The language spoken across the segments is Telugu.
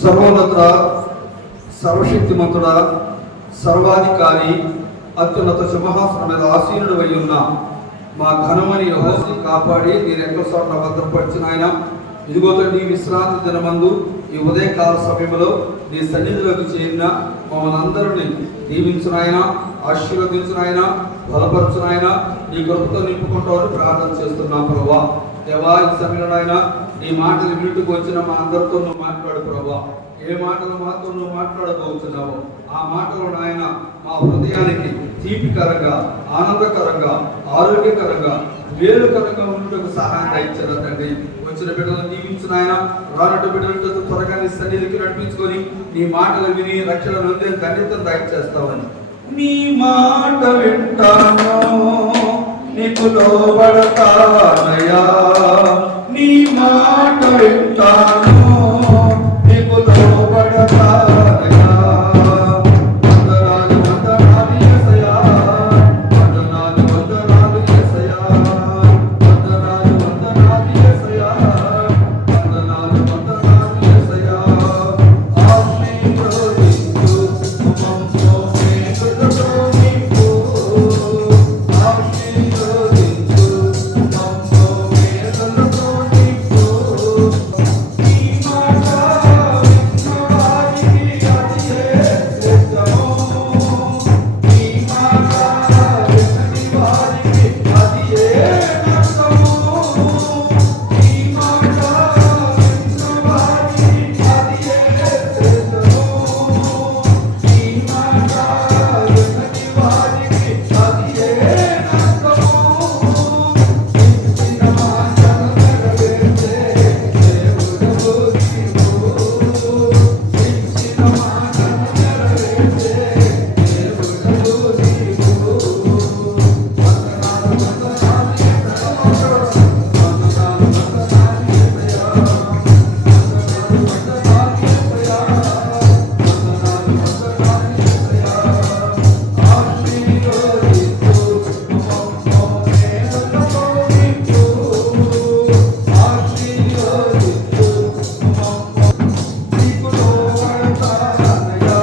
సర్వోన్నత సర్వశక్తిమంతుడ సర్వాధికారి అత్యున్నత సింహాసనం మీద ఆసీనుడు అయి ఉన్న మా ఘనమని యెహోవాని కాపాడి నేను ఎక్కడ చోట భద్రపరిచిన ఆయన ఇదిగో తండ్రి విశ్రాంతి దినమందు ఈ ఉదయకాల సమయంలో నీ సన్నిధిలోకి చేరిన మమ్మల్ని అందరినీ దీవించిన ఆయన ఆశీర్వదించిన ఆయన బలపరచిన ఆయన నీ కృపతో నింపుకుంటామని ప్రార్థన చేస్తున్నాం ప్రభువా. దేవా ఈ సమయంలో ఆయన నీ మాటలు వింటుకు వచ్చిన మా అందరితో నువ్వు మాట్లాడు ప్రభువా. ఏ మాటలు మాతో నువ్వు మాట్లాడబోతున్నావో ఆ మాటలు నాయన మా హృదయానికి తీపికరంగా ఆనందకరంగా ఆరోగ్యకరంగా మేలుకరంగా ఉండటకు సహాయం ఇచ్చారు తండ్రి. వచ్చిన బిడ్డలను దీవించిన ఆయన రానట్టు బిడ్డలతో త్వరగా నీ సన్నిధికి నడిపించుకొని నీ మాటలు విని రక్షణ నొందే ధన్యతను దయచేస్తావని నీ మాట వింటాను నీకు లోబడతానయ్యా. నీ మాట వింటాను నీకు లోబడతానయ్యా. వందనాలు వందనాలు యేసయ్యా, వందనాలు వందనాలు యేసయ్యా, వందనాలు వందనాలు యేసయ్యా, వందనాలు వందనాలు యేసయ్యా. ఆశీర్వదించు మమ్ము మేలులతో నింపు, ఆశీర్వదించు మమ్ము మేలులతో నింపు. నీ మాట విన్నవారికి అది శ్రేష్టము, నీ మాట వినని వారికి అది నష్టము. నీ మాట విన్నవారికి అది శ్రేష్టము, నీ మాట వినని వారికి అది నష్టము. ఇచ్చిన మాటను నెరవేర్చే దేవుడవు నీవు, ఇచ్చిన మాటను నెరవేర్చే దేవుడవు నీవు. వందనాలు వందనాలు యేసయ్యా, వందనాలు వందనాలు యేసయ్యా, వందనాలు వందనాలు యేసయ్యా, వందనాలు వందనాలు యేసయ్యా. ఆశీర్వదించు మమ్ము మేలులతో నింపు, ఆశీర్వదించు మమ్ము నీకు లోబడతానయ్యా.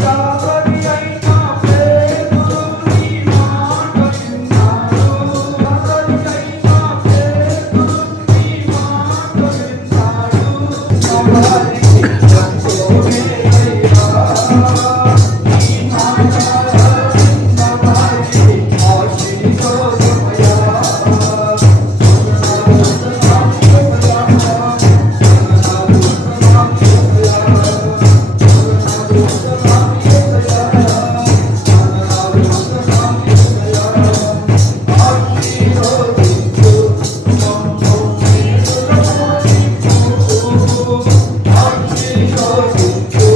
యావరి అయిన పేతురు నీ మాట విన్నాడు, యావరి అయిన పేతురు నీ మాట విన్నాడు. వారికి వందోమేయ్యా, నీ మాట విన్న వారికి ఆశీర్వాదమయ్యా. వందనాలు వందనాలు యేసయ్యా, వందనాలు వందనాలు యేసయ్యా, వందనాలు వందనాలు యేసయ్యా, వందనాలు వందనాలు యేసయ్యా. ఆశీర్వదించు మమ్ము మేలులతో నింపు, ఆశీర్వదించు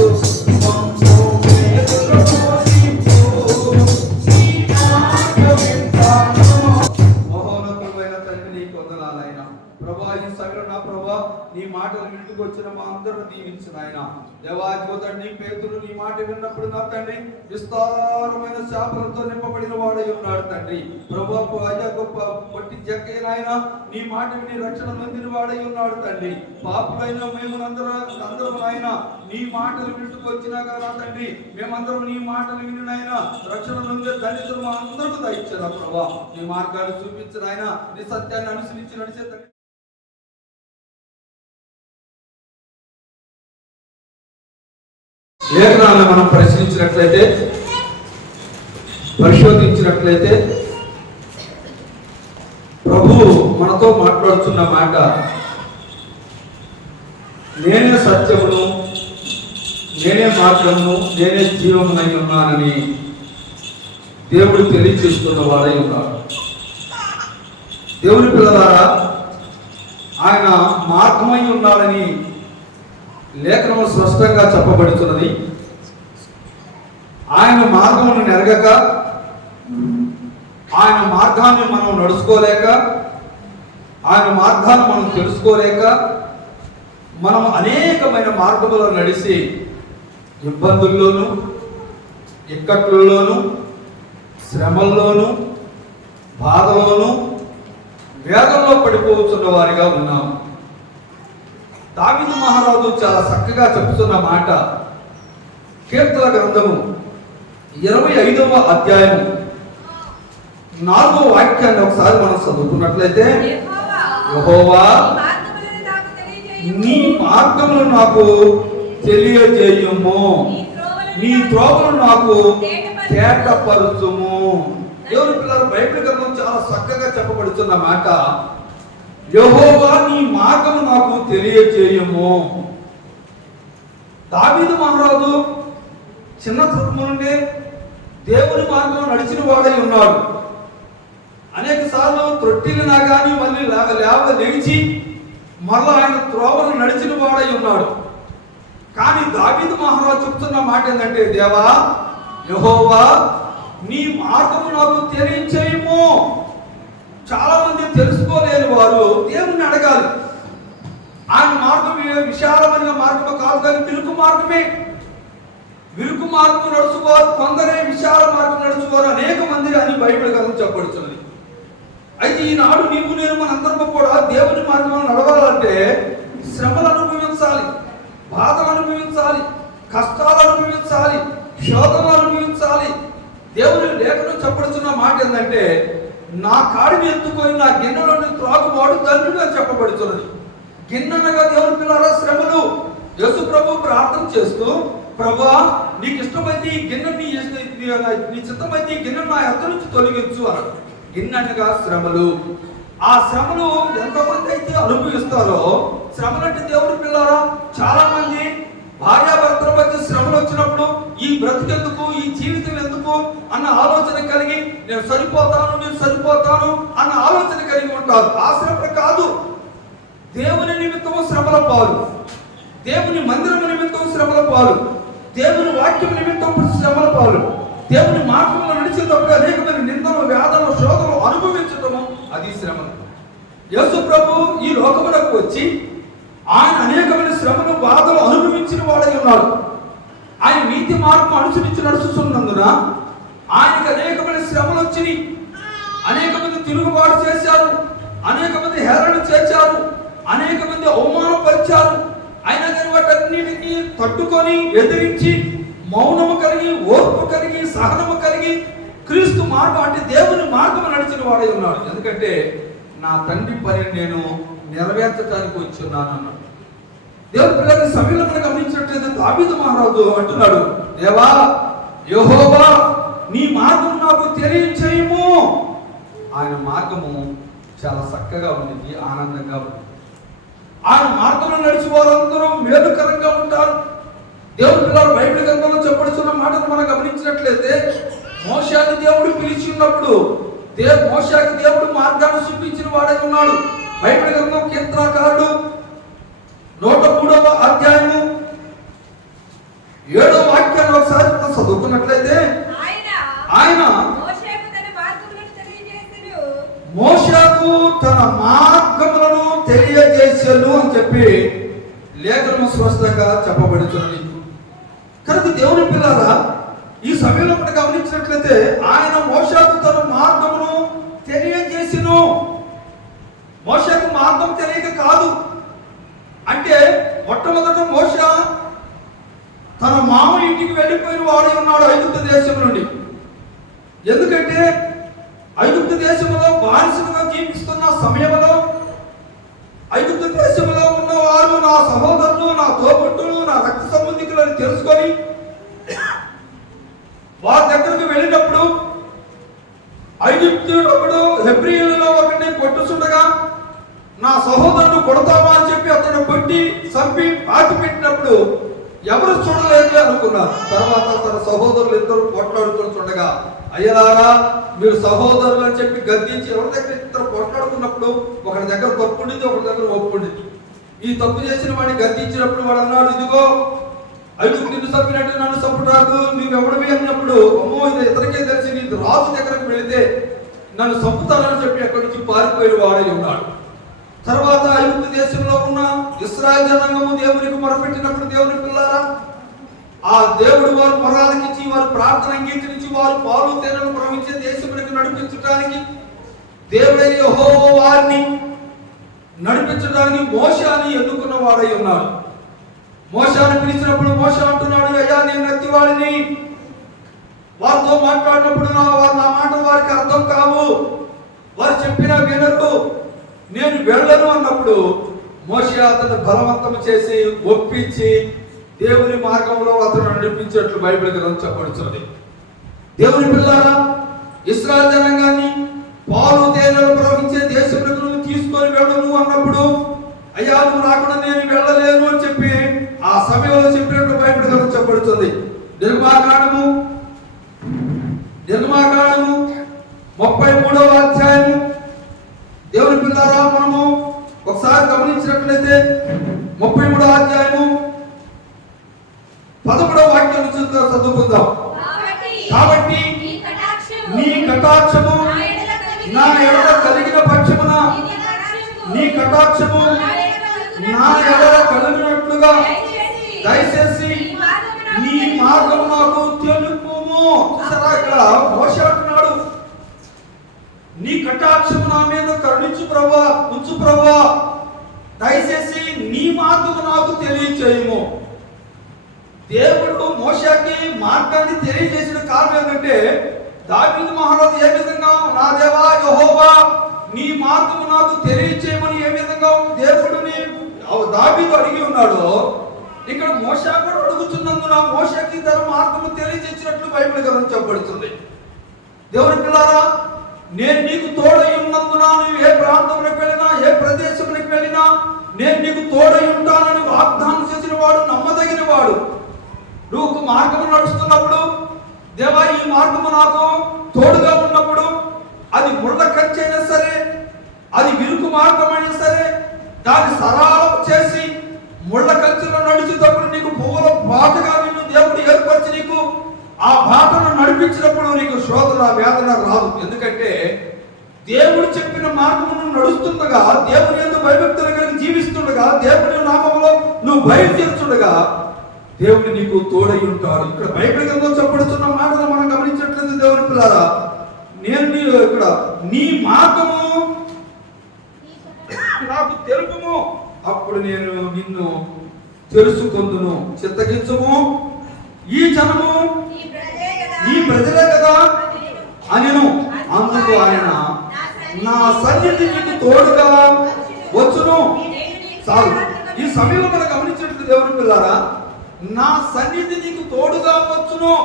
మమ్ము మేలులతో నింపు. నీ మాట వింటాను. మహోన్నతమైన తండ్రి నీకు వందనాలైనా ప్రభా. ఈ సమయంలో నా ప్రభా నీ మాటలు వింటుకు వచ్చిన మా అందరూ దీవించిన ఆయన దేవాదిగో తండ్రి పేతురు నీ మాట విన్నప్పుడు నా తండ్రి విస్తారమైన శాపలతో నింపబడిన వాడై ఉన్నాడు తండ్రి. ప్రభా అయ్యా గొప్ప పొట్టి జక్కైన ఆయన నీ మాట విని రక్షణ నొందిన వాడై ఉన్నాడు తండ్రి. పాపులైన మేము అందరం ఆయన నీ మాటలు వింటుకు వచ్చినా కదా తండ్రి మేమందరం నీ మాటలు విని ఆయన రక్షణ నొందే ధన్యతలు మా అందరికీ దయచేరా ప్రభా. నీ మార్గాలు చూపించిన ఆయన నీ సత్యాన్ని అనుసరించి నడిచే తండ్రి. లేఖనాలను మనం పరిశీలించినట్లయితే పరిశోధించినట్లయితే ప్రభువు మనతో మాట్లాడుతున్న మాట నేనే సత్యమును నేనే మార్గమును నేనే జీవమునై ఉన్నానని దేవుడు తెలియచేస్తున్న వాడై ఉన్నాడు. దేవుని పిల్లలారా ఆయన మార్గమై ఉన్నాడని లేఖనము స్పష్టంగా చెప్పబడుతున్నది. ఆయన మార్గమును నెరగక ఆయన మార్గాన్ని మనం నడుచుకోలేక ఆయన మార్గాన్ని మనం తెలుసుకోలేక మనం అనేకమైన మార్గములను నడిచి ఇబ్బందుల్లోనూ ఇక్కట్లలోనూ శ్రమల్లోనూ బాధలోనూ వేగంలో పడిపోతున్న వారిగా ఉన్నాం. దావీదు మహారాజు చాలా చక్కగా చెప్తున్న మాట కీర్తన గ్రంథము 25వ అధ్యాయం 4వ వాక్యాన్ని ఒకసారి మనం చదువుకున్నట్లయితే, యెహోవా నీ మార్గములను నాకు తెలియజేయుము, నీ త్రోవలను నాకు తేటపరచుము. దేవుని పిల్లలు, బైబిల్ గ్రంథం చాలా చక్కగా చెప్పబడుతున్న మాట, యెహోవా నీ మార్గము నాకు తెలియజేయము. దావీదు మహారాజు చిన్నతనం నుండి దేవుని మార్గం నడిచిన వాడై ఉన్నాడు. అనేక సార్లు త్రొట్టిలినా కానీ మళ్ళీ లేచి మళ్ళా ఆయన త్రోవను నడిచిన వాడై ఉన్నాడు. కానీ దావీదు మహారాజు చెప్తున్న మాట ఏంటంటే, దేవా యెహోవా నీ మార్గము నాకు తెలియచేయము. చాలా మంది తెలుసుకోలేని వారు దేవుణ్ణి అడగాలి. ఆయన మార్గం విశాలమైన మార్గము కాదు, కానీ విరుకు మార్గమే. విరుకు మార్గం నడుచుకోరు కొందరే, విశాల మార్గం నడుచుకోరు అనేక మంది అని బైబిల్ గ్రంథం చెప్పబడుతున్నది. అయితే ఈనాడు నీవు నేను మనందరం కూడా దేవుని మార్గంలో నడవాలంటే శ్రమలు అనుభవించాలి, బాధలు అనుభవించాలి, కష్టాలు అనుభవించాలి, శోధనలు అనుభవించాలి. దేవుని లేఖనం చెప్పబడుతున్న మాట ఏంటంటే, నా కాడిని ఎత్తుకొని నా గిన్నెలోని త్రాగువాడు ధన్యుడు అని చెప్పబడుతున్నది. గిన్నెనగా దేవుని పిల్లల శ్రమలు. యేసు ప్రభు ప్రార్థన చేస్తూ, ప్రభువా నీకు ఇష్టమైతే ఈ గిన్నె నీ చిత్తమైతే ఈ గిన్నె నా ఎద్ద నుంచి తొలగించు అన్నాడు. గిన్నెనగా శ్రమలు. ఆ శ్రమలు ఎంతమంది అయితే అనుభవిస్తారో, శ్రమలు అంటే దేవుని పిల్లరా చాలా మంది భార్యాభర్తల మధ్య శ్రమలు వచ్చినప్పుడు ఈ బ్రతికెందుకు, ఈ జీవితం ఎందుకు అన్న ఆలోచన కలిగి నేను సరిపోతాను అన్న ఆలోచన కలిగి ఉంటారు. ఆ శ్రమలు కాదు, దేవుని నిమిత్తము శ్రమల పాలు, దేవుని మందిరం నిమిత్తం శ్రమల పాలు, దేవుని వాక్యం నిమిత్తం శ్రమల పాలు. దేవుని మార్గంలో నడిచేటప్పుడు అనేకమైన నిందలు, వేదనలు, శోధనలు అనుభవించటము అది శ్రమలు. యేసు ప్రభు ఈ లోకములకు వచ్చి ఆయన అనేకమైన శ్రమలు, బాధలు అనుభవించిన వాడై ఉన్నాడు. ఆయన నీతి మార్గం అనుసరించి నడుస్తున్నందున ఆయనకు అనేకమైన శ్రమలు వచ్చినాయి. అనేక మంది తిరుగుబాటు చేశారు, అనేక మంది హేళన చేశారు, అనేక మంది అవమానపరిచారు. అయినా కానీ వాటన్నిటినీ తట్టుకొని ఎదిరించి మౌనము కలిగి, ఓర్పు కలిగి, సహనము కలిగి క్రీస్తు మార్గం అంటే దేవుని మార్గం నడిచిన వాడై ఉన్నాడు. ఎందుకంటే నా తండ్రి పనిని నేను నెరవేర్చడానికి వచ్చి ఉన్నాను అన్నాడు. దేవుని పిల్లల్ని సమయంలో మనం గమనించినట్లయితే దావీదు మహారాజు అంటున్నాడు, దేవా యెహోవా నీ మార్గం నాకు తెలియచేయము. ఆయన మార్గము చాలా చక్కగా ఉంది, ఆనందంగా ఉంది. ఆయన మార్గంలో నడిచి వారందరూ మేలుకరంగా ఉంటారు. దేవుని పిల్లలు, బైబిల్ గ్రంథంలో చెప్పబడుతున్న మాటను మనం గమనించినట్లయితే, మోషేని దేవుడు పిలిచి ఉన్నప్పుడు మోషేకి దేవుడు మార్గాన్ని చూపించిన వాడై ఉన్నాడు. బైబిల్ గ్రంథం కీర్తనకారుడు 103వ అధ్యాయము 7వ వాక్యాన్ని ఒకసారి చదువుకున్నట్లయితే, ఆయన మోషేకు తన మార్గములను తెలియజేసెను అని చెప్పి లేఖనము స్పష్టంగా చెప్పబడుతున్నది. కనుక దేవుని పిల్లరా, ఈ సమయంలో మనం గమనించినట్లయితే ఆయన మోషేకు తన మార్గమును తెలియజేసెను. మోషేకు మార్గం తెలియక కాదు, అంటే మొట్టమొదట మోషే తన మామ ఇంటికి వెళ్ళిపోయిన వాడై ఉన్నాడు ఐగుప్తు దేశం నుండి. ఎందుకంటే ఐగుప్తు దేశంలో బానిసలుగా జీవిస్తున్న సమయంలో ఐగుప్తు దేశంలో ఉన్నవారు నా సహోదరులు, నా తోబుట్టులు, నా రక్త సంబంధికులు అని తెలుసుకొని వారి దగ్గరకు వెళ్ళినప్పుడు ఐగుప్తుడు ఒకడు హెబ్రీయులలో ఒకరిని కొట్టుచుండగా నా సహోదరుడు కొడతావా అని చెప్పి అతను కొట్టి చంపి పాతి పెట్టినప్పుడు ఎవరు చూడలేదు అనుకున్నారు. తర్వాత తన సహోదరులు ఇద్దరు కొట్లాడుతుండగా, అయ్యలారా మీరు సహోదరులు అని చెప్పి గద్దించి ఎవరి దగ్గర ఇద్దరు కొట్లాడుతున్నప్పుడు ఒకరి దగ్గర తప్పు ఉండింది, ఒకరి దగ్గర ఒప్పు ఉండింది. ఈ తప్పు చేసిన వాడిని గద్దించినప్పుడు వాడు అన్నాడు, ఇదిగో ఐదుగురు నిన్ను చంపినట్టు నన్ను చంపుతాడు, నువ్వెవడివి అన్నప్పుడు, అమ్మో ఇది ఇతరికే తెలిసి నీ రాజు దగ్గరకు వెళితే నన్ను చంపుతానని చెప్పి అక్కడి నుంచి పారిపోయిన వాడై ఉన్నాడు. తర్వాత ఐగుప్తు దేశంలో ఉన్న ఇశ్రాయేలు జనాంగము దేవునికి మొరపెట్టినప్పుడు, దేవుని పిల్లారా, ఆ దేవుడు వారు మొరాలకిచ్చి వారు ప్రార్థన అంగీకరించి వారు పాలు తేనెను ప్రవహించే దేశమునికి నడిపించడానికి దేవుడైన యెహోవా వారిని నడిపించడానికి మోషేని ఎన్నుకున్న వాడై ఉన్నాడు. మోషేని పిలిచినప్పుడు మోషే అంటున్నాడు, అయ్యా నేను నత్తివాడిని, వారితో మాట్లాడినప్పుడు నా మాట వారికి అర్థం కావు, వారు చెప్పినా వినరు, నేను వెళ్ళను అన్నప్పుడు మోషే అతను బలవంతం చేసి ఒప్పించి దేవుని మార్గంలో అతను నడిపించేట్లు బైబిల్ గ్రంథం చెప్పబడుతుంది. దేవుని పిల్లారా, ఇశ్రాయేలు జనాంగాన్ని పాలు తేనెలు ప్రవహించే దేశంలో తీసుకొని వెళ్ళను అన్నప్పుడు అయ్యా నువ్వు రాకుండా నేను వెళ్ళలేను అని చెప్పి ఆ సమయంలో చెప్పినట్టు బైబిల్ గ్రంథం చెప్పబడుతుంది. నిర్మాకాండము 33వ అధ్యాయము. దేవుని పిల్లారా, మనము ఒకసారి గమనించినట్లయితే 33వ అధ్యాయము 11వ వాక్యం నుంచి చదువుకుందాం. కాబట్టి నీ కటాక్షము నా ఎడల కలిగిన పక్షమున నీ కటాక్షము నా ఎడల కలిగినట్లుగా దయచేసి నీ మార్గము నాకు తెలుపుము. చూసారా, ఇక్కడ మోషే అంటున్నాడు, నీ కటాక్షము నా మీద కరుణించు ప్రభువా, ఉంచు ప్రభువా, దయచేసి నీ మార్గము నాకు తెలియచేయము. దేవుడు మోషేకి మార్గాన్ని తెలియజేసిన కారణం ఏంటంటే, దావీదు మహారాజు ఏ విధంగా నా దేవా యెహోవా నీ మార్గము నాకు తెలియచేయమని ఏ విధంగా దేవుడిని దావీదు అడిగి ఉన్నాడో, ఇక్కడ మోషే కూడా అడుగుతున్నందున మోషేకి తన మార్గము తెలియజేసినట్లు బైబిల్ గ్రంథం చెప్పబడుతుంది. దేవుని పిల్లారా, నేను నీకు తోడై ఉన్నందున నువ్వు ఏ ప్రాంతంలోకి వెళ్ళినా ఏ ప్రదేశంలోకి వెళ్ళినా నేను నీకు తోడై ఉంటానని వాగ్దానం చేసిన వాడు నమ్మదగిన వాడు. నువ్వు ఒక మార్గము నడుస్తున్నప్పుడు, దేవా ఈ మార్గము నాకు తోడుగా ఉన్నప్పుడు, అది ముళ్ళ కంచైనా సరే, అది విరుకు మార్గమైనా సరే, దాన్ని సరళం చేసి ముళ్ళ కంచెలో నడిచేటప్పుడు నీకు పువ్వుల బాటగా నిన్ను దేవుడు ఏర్పరిచి నీకు ఆ బాటను నడిపించినప్పుడు నీకు శోధన వేదన రాదు. ఎందుకంటే దేవుడు చెప్పిన మార్గమును నడుస్తుండగా, దేవుని యందు భయభక్తులు కలిగి జీవిస్తుండగా, దేవుని నామములో నువ్వు బయలుదేరుతుండగా దేవుడు నీకు తోడై ఉంటాడు. ఇక్కడ బైబిల్ గ్రంథంలో చెప్పబడుతున్న మాటలు మనం గమనించినట్లయితే దేవుని పిల్లారా, నేను ఇక్కడ నీ మార్గము నాకు తెలుపుము, అప్పుడు నేను నిన్ను తెలుసుకొందును. చిత్తగించుము, ఈ జనము ఈ ప్రజలే కదా అనెను. అందుకు ఆయన నా సన్నిధి నీకు తోడుగా వచ్చును. చాలు. ఈ సమయంలో మనం గమనించినట్టు దేవుని పిల్లారా, నా సన్నిధి నీకు తోడుగా వచ్చును.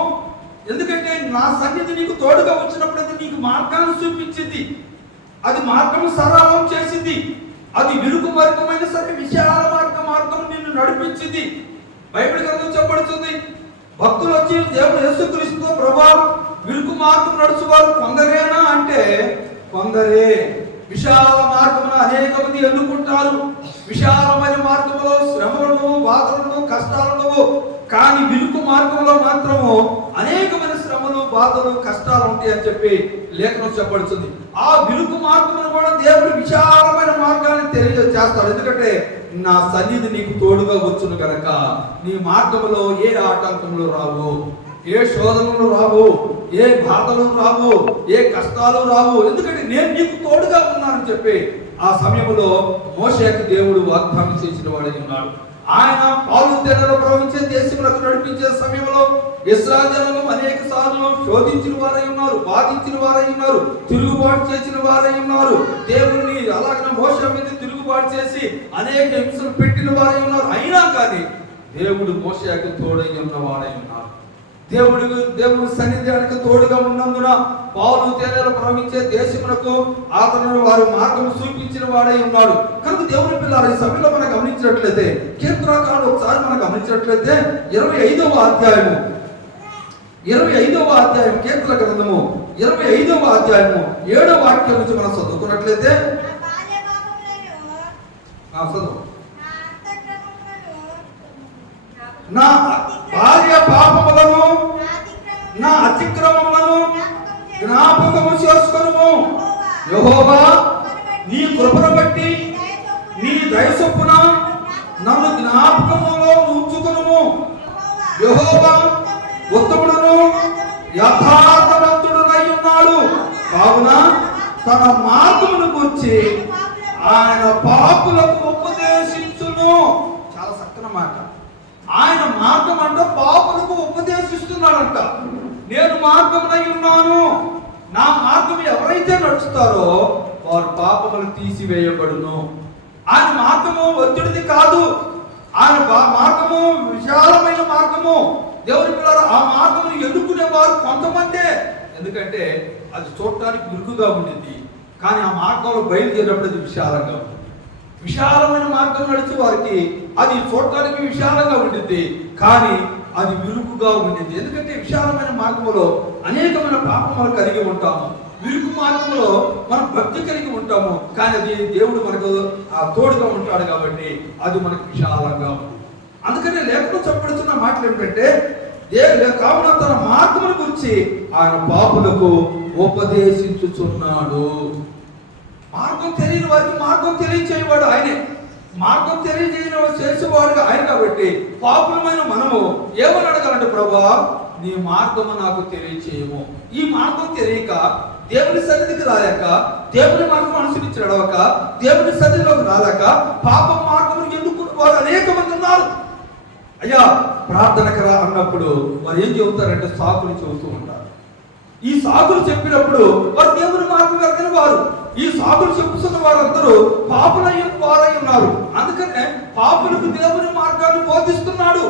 ఎందుకంటే నా సన్నిధి నీకు తోడుగా వచ్చినప్పుడు అది నీకు మార్గాన్ని చూపించింది, అది మార్గం సరళం చేసింది, అది విరుకు మార్గమైన సరే విశాల మార్గం నిన్ను నడిపించింది. బైబిల్ గ్రంథం చెప్పబడుతుంది, భక్తులు వచ్చి దేవుడు యేసుక్రీస్తుతో ప్రభువా విరుకు మార్గం నడుచువారు కొందరేనా అంటే కొందరే. విశాల మార్గమున అనేక మంది ఎన్నుకుంటారు. విశాలమైన మార్గంలో శ్రమలను, బాధలను, కష్టాలను, కానీ విరుకు మార్గంలో మాత్రము అనేకమైన శ్రమలు, బాధలు, కష్టాలు ఉంటాయి అని చెప్పి లేఖనం చెప్పబడుతుంది. ఆ విరుకు మార్గమును కూడా దేవుడు విశాలమైన మార్గాన్ని తెలియజేస్తాడు. ఎందుకంటే నా సన్నిధి నీకు తోడుగా వచ్చును కనుక నీ మార్గంలో ఏ ఆటంకములు రావు, ఏ శోధనలు రావు, ఏ బాధలు రావు, ఏ కష్టాలు రావు. ఎందుకంటే నేను నీకు తోడుగా ఉన్నానని చెప్పి ఆ సమయంలో మోషేకి దేవుడు వాగ్దానం చేసిన వాడై ఉన్నాడు. ఆయన పాలు తేనెలు ప్రవహించే దేశంలో నడిపించే సమయంలో ఇశ్రాయేలు జనాంగం అనేక సార్లు శోధించిన వారై ఉన్నారు, బాధించిన వారై ఉన్నారు, తిరుగుబాటు చేసిన వారై ఉన్నారు. దేవుణ్ణి అలాగే మోషే మీద తిరుగుబాటు చేసి అనేక హింసలు పెట్టిన వారై ఉన్నారు. అయినా కానీ దేవుడు మోషేకి తోడై ఉన్న వాడై ఉన్నారు. దేవుడు సన్నిధానికి తోడుగా ఉన్నందున పాలు తేనెలు ప్రవహించే దేశమునకు అతను వారి మార్గం చూపించిన వాడై ఉన్నాడు. కనుక దేవుని పిల్లలు ఈ సమయంలో మనం గమనించినట్లయితే కీర్తనకాండం ఒకసారి మనం గమనించినట్లయితే 25వ అధ్యాయము కీర్తన గ్రంథము 25వ అధ్యాయము 7వ వాక్యం నుంచి మనం చదువుకున్నట్లయితే నా బాల్య పాపములను నా అతిక్రమములను జ్ఞాపకము చేసుకొనుము. యెహోవా నీ కృపను బట్టి నీ దయ చొప్పున నన్ను జ్ఞాపకములో ఉంచుకొనుము. యెహోవా ఉత్తముడును యథార్థవంతుడునై ఉన్నాడు కావున తన మార్గమును గురించి ఆయన పాపులకు ఉపదేశించును. చాలా చక్కని మాట. ఆయన మార్గం అంట పాపులకు ఉపదేశిస్తున్నాడంట. నేను మార్గమునై ఉన్నాను, నా మార్గం ఎవరైతే నడుస్తారో వారు పాపములు తీసివేయబడును. ఆయన మార్గము ఒత్తిడిది కాదు, ఆయన మార్గము విశాలమైన మార్గము. దేవుని పిల్లలు ఆ మార్గమును ఎన్నుకునే వారు కొంతమందే. ఎందుకంటే అది చూడటానికి ఇరుకుగా ఉండింది, కానీ ఆ మార్గంలో బయలుదేరినప్పుడు అది విశాలంగా ఉంటుంది. విశాలమైన మార్గం నడిచే వారికి అది చూడటానికి విశాలంగా ఉండింది, కానీ అది విరుకుగా ఉండింది. ఎందుకంటే విశాలమైన మార్గంలో అనేకమైన పాపములు కలిగి ఉంటాము, విరుకు మార్గంలో మనం భక్తి కలిగి ఉంటాము, కానీ అది దేవుడు మనకు ఆ తోడుగా ఉంటాడు కాబట్టి అది మనకు విశాలంగా ఉంది. అందుకనే లేఖనం చెప్పబడుతున్న మాటలు ఏమిటంటే, కావున తన మార్గమును గురించి ఆయన పాపులకు ఉపదేశించుచున్నాడు. మార్గం తెలియని వారికి మార్గం తెలియచేయవాడు ఆయనే. మార్గం చేసేవాడుగా ఆయన కాబట్టి పాపులమైన మనము ఏమని అడగాలంటే, ప్రభువా నీ మార్గము నాకు తెలియచేయము. ఈ మార్గం తెలియక దేవుని సన్నిధికి రాలేక, దేవుని మార్గం అనుసరించి నడవక, దేవుని సన్నిధిలోకి రాలేక పాప మార్గం ఎన్నుకున్న వారు అనేక మంది ఉన్నారు. అయ్యా ప్రార్థనకు రా అన్నప్పుడు వారు ఏం చెబుతారంటే సాకులు చెబుతూ ఉంటారు. ఈ సాకులు చెప్పినప్పుడు వారు దేవుని మార్గం వెళ్తున్న వారు. ఈ సాకులు చెప్పుతున్న వారందరూ పాపులయ్య వారై ఉన్నారు. అందుకనే పాపులకు దేవుని మార్గాన్ని బోధిస్తున్నాడు.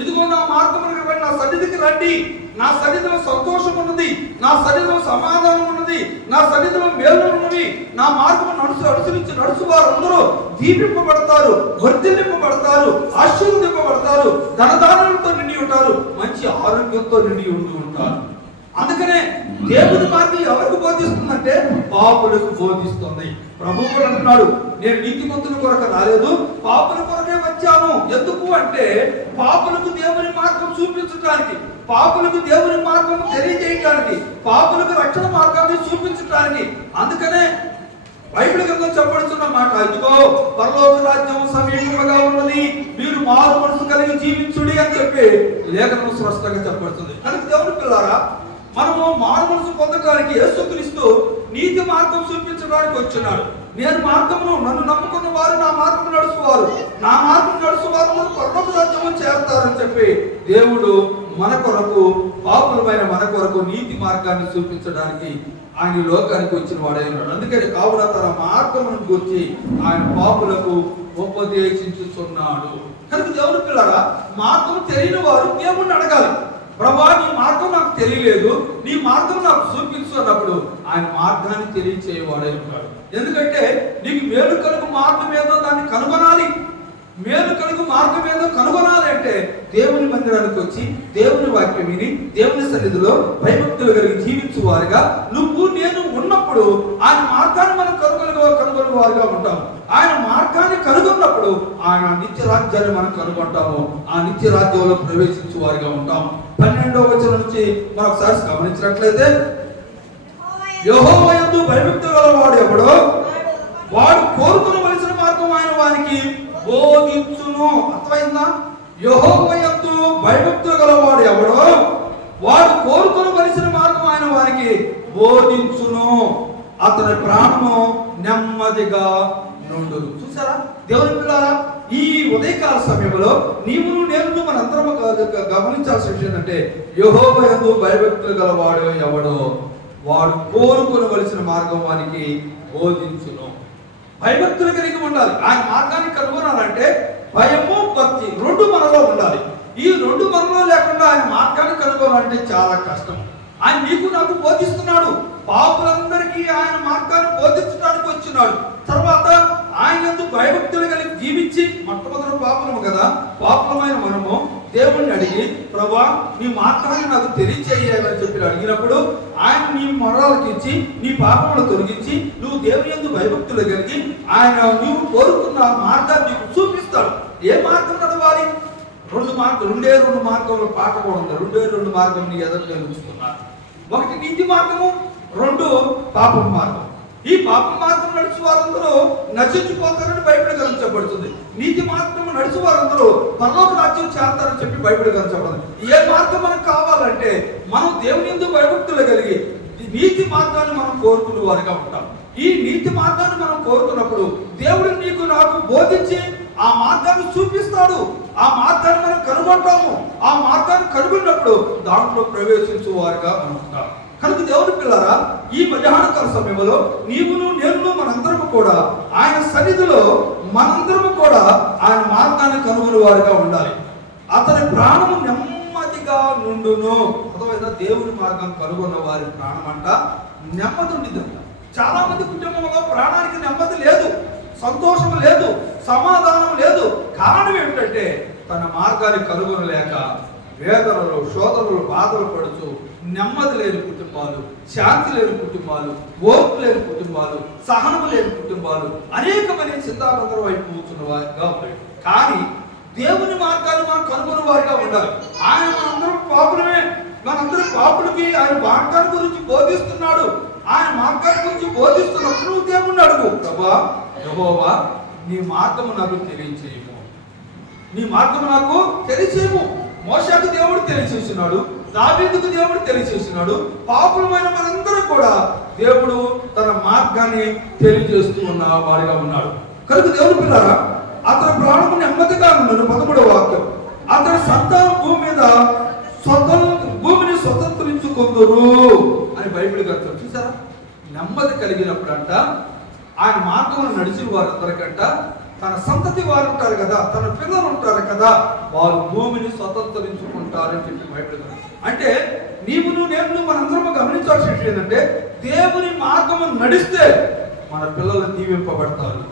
ఇదిగో నా మార్గమునకు రండి, నా సన్నిధికి రండి, నా సన్నిధిలో సంతోషం ఉన్నది, నా సన్నిధిలో సమాధానం ఉన్నది, నా సన్నిధిలో మేలు ఉన్నది. నా మార్గము అనుసరించి నడుచు వారందరూ దీపింపబడతారు, వర్ధిల్లింపబడతారు, ఆశీర్వదింపబడతారు, ధనదానాలతో నిండి ఉంటారు, మంచి ఆరోగ్యంతో నిండి ఉంటారు. అందుకనే దేవుని మార్గం ఎవరికి బోధిస్తుందంటే పాపులకు బోధిస్తుంది. ప్రభువు కూడా అంటున్నాడు, నేను నీతిమంతుల కొరకు రాలేదు, పాపుల కొరకే వచ్చాను. ఎందుకు అంటే పాపులకు దేవుని మార్గం చూపించడానికి, పాపులకు దేవుని మార్గం తెలియజేయడానికి, పాపులకు రక్షణ మార్గాన్ని చూపించడానికి. అందుకనే బైబిల్ గ్రంథం చెప్పబడుతున్న మాట, ఇదిగో పరలోక రాజ్యం సమీపంగా ఉన్నది, మీరు మారు మనసు కలిగి జీవించుడి అని చెప్పి లేఖనం స్పష్టంగా చెప్పబడుతుంది. కనుక దేవుని పిల్లారా, మనము మారు మనసు పొందడానికి యేసుక్రీస్తు నీతి మార్గం చూపించడానికి వచ్చున్నాడు. నేను మార్గమును, నన్ను నమ్ముకున్న వారు నా మార్గం నడుచువారు, నా మార్గం నడుచువారు పరలోక రాజ్యము చేరతారని చెప్పి దేవుడు మన కొరకు, పాపులమైన మన కొరకు నీతి మార్గాన్ని చూపించడానికి ఆయన లోకానికి వచ్చిన వాడై ఉన్నాడు. అందుకని కావున తన మార్గమును గురించి ఆయన పాపులకు ఉపదేశించుతున్నాడు. కనుక దేవుని పిల్లరా, మార్గం తెలియని వారు దేవుణ్ణి అడగాలి, ప్రభా నీ మార్గం నాకు తెలియలేదు, నీ మార్గం నాకు చూపించు అన్నప్పుడు ఆయన మార్గాన్ని తెలియచేయవాడై ఉంటాడు. ఎందుకంటే నీకు మేలు కలుగు మార్గం ఏదో దాన్ని కనుగొనాలి. మేలు కలుగు మార్గం ఏదో కనుగొనాలి అంటే దేవుని మందిరానికి వచ్చి దేవుని వాక్యం విని దేవుని సన్నిధిలో భయభక్తులు కలిగి జీవించు వారుగా నువ్వు నేను ఉన్నప్పుడు ఆయన మార్గాన్ని మనం కనుగొని వారుగా ఉంటాము. ఆయన మార్గాన్ని కనుగొన్నప్పుడు ఆయన నిత్య రాజ్యాన్ని మనం కనుగొంటాము, ఆ నిత్య రాజ్యంలో ప్రవేశించు వారుగా ఉంటాము. 12వ వచనం నుంచి మనం ఒకసారి గమనించినట్లయితే, యెహోవా యందు భయభక్తి గలవాడు ఎవడో వాడు కోరుకొనవలసిన మార్గం ఆయన వానికి బోధించును. అర్థమైందా? యెహోవా యందు భయభక్తి గలవాడు ఎవడో వాడు కోరుకొనవలసిన మార్గం ఆయన వారికి బోధించును, అతని ప్రాణము నెమ్మదిగా నుండును. చూసారా దేవుని పిల్లారా, ఈ ఉదయకాల సమయంలో నీవు నేను మనందరం గమనించాల్సిన విషయం ఏంటంటే, యెహోవా యందు భయభక్తులు గలవాడు ఎవడో వాడు కోరుకొనవలసిన మార్గం వానికి బోధించును. భయభక్తులు కలిగి ఉండాలి. ఆయన మార్గాన్ని కనుగొనాలంటే భయము భక్తి రెండు మనలో ఉండాలి. ఈ రెండు మనలో లేకుండా ఆయన మార్గాన్ని కనుగొనాలంటే చాలా కష్టం. ఆయన నీకు నాకు బోధిస్తున్నాడు, పాపులందరికీ ఆయన మార్గాన్ని బోధించడానికి వచ్చినాడు. తర్వాత ఆయన యందు భయభక్తులు కలిగి జీవించి, మొట్టమొదటి పాపులము కదా, పాపులమైన మనము దేవుణ్ణి అడిగి, ప్రభా నీ మార్గాన్ని నాకు తెలియచేయాలని చెప్పి అడిగినప్పుడు ఆయన నీ మొరాలకు ఇచ్చి నీ పాపములను తొలగించి నువ్వు దేవుని యందు భయభక్తులు కలిగి ఆయన నీవు కోరుకున్న మార్గాన్ని నీకు చూపిస్తాడు. ఏ మార్గం నడవాలి? రెండు మార్గంలో పాట కూడా ఉంది. రెండు మార్గం నీ ఎదురుగా ఉంచుతున్నారు. ఒకటి నీతి మార్గము, రెండు పాపం మార్గం. ఈ పాప మార్గం నడిచి వారందరూ నశించిపోతారని బైబిల్ గ్రంథించబడుతుంది. నీతి మార్గం నడిచి వారందరూ పరలోక రాజ్యం చేస్తారని చెప్పి బైబిల్ గ్రంథించబడుతుంది. ఏ మార్గం మనకు కావాలంటే మనం దేవుని యందు భయభక్తులు కలిగి నీతి మార్గాన్ని మనం కోరుకునే వారిగా ఉంటాం. ఈ నీతి మార్గాన్ని మనం కోరుతున్నప్పుడు దేవుడు నీకు నాకు బోధించి ఆ మార్గాన్ని చూపిస్తాడు. ఆ మార్గాన్ని మనం కనుగొంటాము. ఆ మార్గాన్ని కనుగొన్నప్పుడు దాంట్లో ప్రవేశించే వారిగా మనం ఉంటాం. కనుక దేవుని పిల్లరా, ఈ మధ్యాహ్నకాల సమయంలో నీవును నేను మనందరము కూడా ఆయన సన్నిధిలో మనందరము కూడా ఆయన మార్గాన్ని కనుగొని వారిగా ఉండాలి. అతని ప్రాణము నెమ్మదిగా నుండును. అర్థమైనా? దేవుని మార్గం కనుగొన్న వారి ప్రాణం అంట నెమ్మది ఉండిద్దంట. చాలా మంది కుటుంబంలో ప్రాణానికి నెమ్మది లేదు, సంతోషం లేదు, సమాధానం లేదు. కారణం ఏమిటంటే తన మార్గాన్ని కనుగొనలేక వేదనలు, శోధనలు, బాధలు పడుతూ నెమ్మది లేని కుటుంబాలు, శాంతి లేని కుటుంబాలు, ఓర్పు లేని కుటుంబాలు, సహనము లేని కుటుంబాలు అనేకమైన చింతాబంధల వైపు కూర్చున్న వారిగా ఉన్నాయి. కానీ దేవుని మార్గాన్ని మనం కనుగొని వారిగా ఉండాలి. ఆయన మనందరం పాపులమే. మనందరం పాపులకి ఆయన మార్గాన్ని గురించి బోధిస్తున్నాడు. ఆయన మార్గాన్ని గురించి బోధిస్తున్నప్పుడు నువ్వు దేవుణ్ణి అడుగు, ప్రభా, యెహోవా, నీ మార్గము నాకు తెలియచేయము, నీ మార్గము నాకు తెలియచేయము. మోషేకు దేవుడు తెలియచేస్తున్నాడు, దావీదుకు దేవుడు తెలియచేస్తున్నాడు. పాపులమైన మనందరూ కూడా దేవుడు తన మార్గాన్ని తెలియజేస్తూ ఉన్న వారిగా ఉన్నాడు. కనుక దేవుని పిల్లరా, అతని ప్రాణము నెమ్మదిగా ఉన్నాడు. 13వ వాక్యం, అతని సంతానం భూమిని స్వతంత్రించుకుందురు అని బైబిల్ గ్రంథం. చూసారా? నెమ్మది కలిగినప్పుడంట ఆయన మార్గంలో నడిచిన వారందరికంట తన సంతతి వారు ఉంటారు కదా, తన పిల్లలు ఉంటారు కదా, వారు భూమిని స్వతంత్రించుకుంటారని చెప్పి బైబిల్ గ్రంథం. అంటే నీవును నేను మనందరము గమనించాల్సిన ఏంటంటే దేవుని మార్గము నడిస్తే మన పిల్లలు దీవింపబడతారు,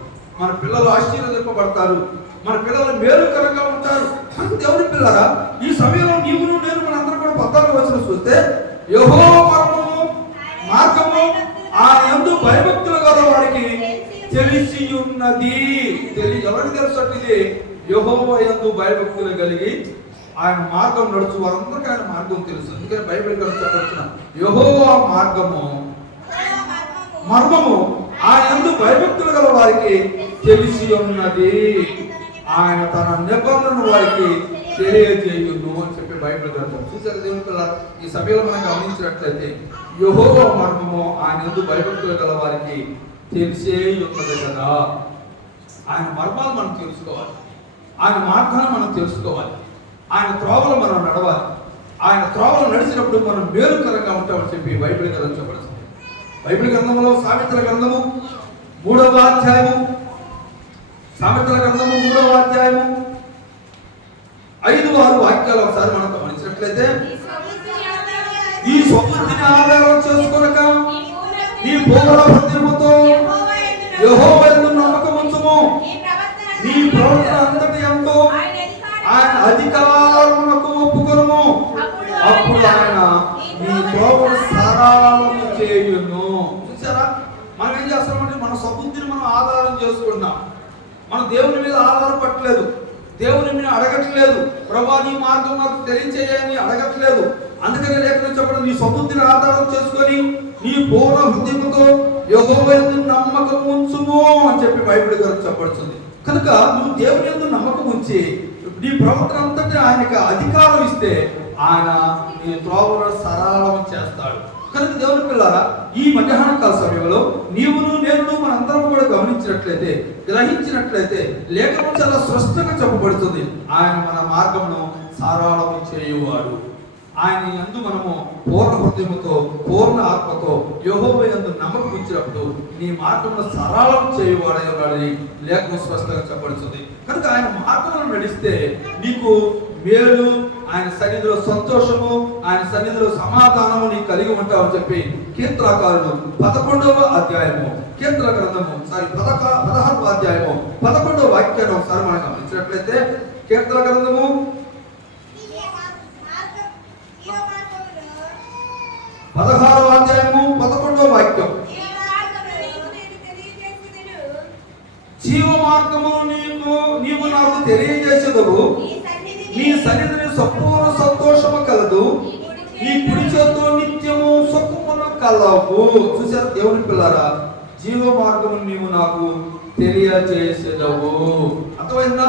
మన పిల్లలు ఆశీర్వదింపబడతారు, మన పిల్లలు మేలుకరంగా ఉంటారు. దేవుని పిల్లరా, ఈ సమయంలో నీవును నేను మనందరం కూడా 14వ వచనం చూస్తే, యెహోవా మార్గము ఆయన యందు భయభక్తులు గల వారికి తెలిసి ఉన్నది. ఎవరికి తెలుసు? ఇది యెహోవా యందు భయభక్తులు కలిగి ఆయన మార్గం నడుచు వారందరికీ ఆయన మార్గం తెలుసు. అందుకని బైబిల్ చెప్పవచ్చిన యెహోవా మార్గము మర్మము ఆయన యందు భయభక్తులు గల వారికి తెలిసి ఉన్నది. ఆయన తన నిబంధన వారికి తెలియజేయును అని చెప్పి బైబిల్ గ్రంథం. చూసారు దేవుని పిల్లలు, ఈ సభలో మనం గమనించినట్లయితే యెహోవా మార్గము ఆయన యందు భయభక్తులు గల వారికి తెలిసే ఉన్నది కదా. ఆయన మర్మాలు మనం తెలుసుకోవాలి, ఆయన మార్గాన్ని మనం తెలుసుకోవాలి, ఆయన త్రోవలు మనం నడవాలి. ఆయన త్రోవలు నడిచినప్పుడు మనం మేలుకరంగా ఉంటామని చెప్పి బైబిల్ గ్రంథం చెప్పబడుతుంది. బైబిల్ గ్రంథంలో సామెతల గ్రంథము 3వ అధ్యాయము, సామెతల గ్రంథము 3వ అధ్యాయము 5-6 వాక్యాలు ఒకసారి మనం గమనించినట్లయితే, ఈ స్వబుద్ధిని ఆధారం చేసుకొనక నీ పూర్ణ హృదయముతో యెహోవా యందు నమ్మకం ఉంచుము, నీ ప్రవర్తన అంతటి యందు ఆయన అధికారమునకు ఒప్పుకొనుము, అప్పుడు ఆయన నీ త్రోవను సరళము చేయును. చూసారా? మనం ఏం చేస్తామంటే మన స్వబుద్ధిని మనం ఆధారం చేసుకుంటున్నాం. మనం దేవుని మీద ఆధారపడట్లేదు, దేవుని మీద అడగట్లేదు, ప్రభా నీ మార్గం నాకు తెలియచేయని అడగట్లేదు. అందుకని లేఖనం చెప్పడం, నీ స్వబుద్ధిని ఆధారం చేసుకొని నీ పూర్ణ హృదయముతో యెహోవా యందు నమ్మకం ఉంచుము అని చెప్పి బైబిల్ గ్రంథం చెప్పబడుతుంది. కనుక నువ్వు దేవుని యందు నమ్మకం ఉంచి నీ ప్రవర్తన అంతటి ఆయనకు అధికారం ఇస్తే ఆయన నీ త్రోవలను సరళం చేస్తాడు. కనుక దేవుని పిల్లరా, ఈ మధ్యాహ్నకాల సమయంలో నీవును నేను మనందరం కూడా గమనించినట్లయితే, గ్రహించినట్లయితే లేఖనం చాలా స్పష్టంగా చెప్పబడుతుంది. ఆయన మన మార్గమును సరళం చేయువాడు. ఆయన యందు మనము పూర్ణ హృదయముతో పూర్ణ ఆత్మతో యెహోవా యందు నమ్మకం ఉంచినప్పుడు నీ మార్గమును సరళం చేయువాడై ఉన్నాడని లేఖనం స్పష్టంగా చెప్పబడుతుంది. కనుక ఆయన మార్గంలో నడిస్తే నీకు మేలు, ఆయన సన్నిధిలో సంతోషము, ఆయన సన్నిధిలో సమాధానము నీకు కలిగి ఉంటావని చెప్పి కీర్తనకారుడు 11వ అధ్యాయము, కీర్తన గ్రంథము 16వ అధ్యాయము 11వ వాక్యాన్ని ఒకసారి మనం గమనించినట్లయితే, కీర్తన గ్రంథము 16వ అధ్యాయము 11వ వాక్యం, జీవ మార్గము నీవు నాకు తెలియజేసేదవు, నీ సన్నిధిని సంపూర్ణ సంతోషము కలదు, నీ కుడి చేతితో నిత్యము సుఖమును కలవు. చూసారు దేవుని పిల్లరా, జీవ మార్గము నీవు నాకు తెలియజేసేదవు. అర్థమైందా?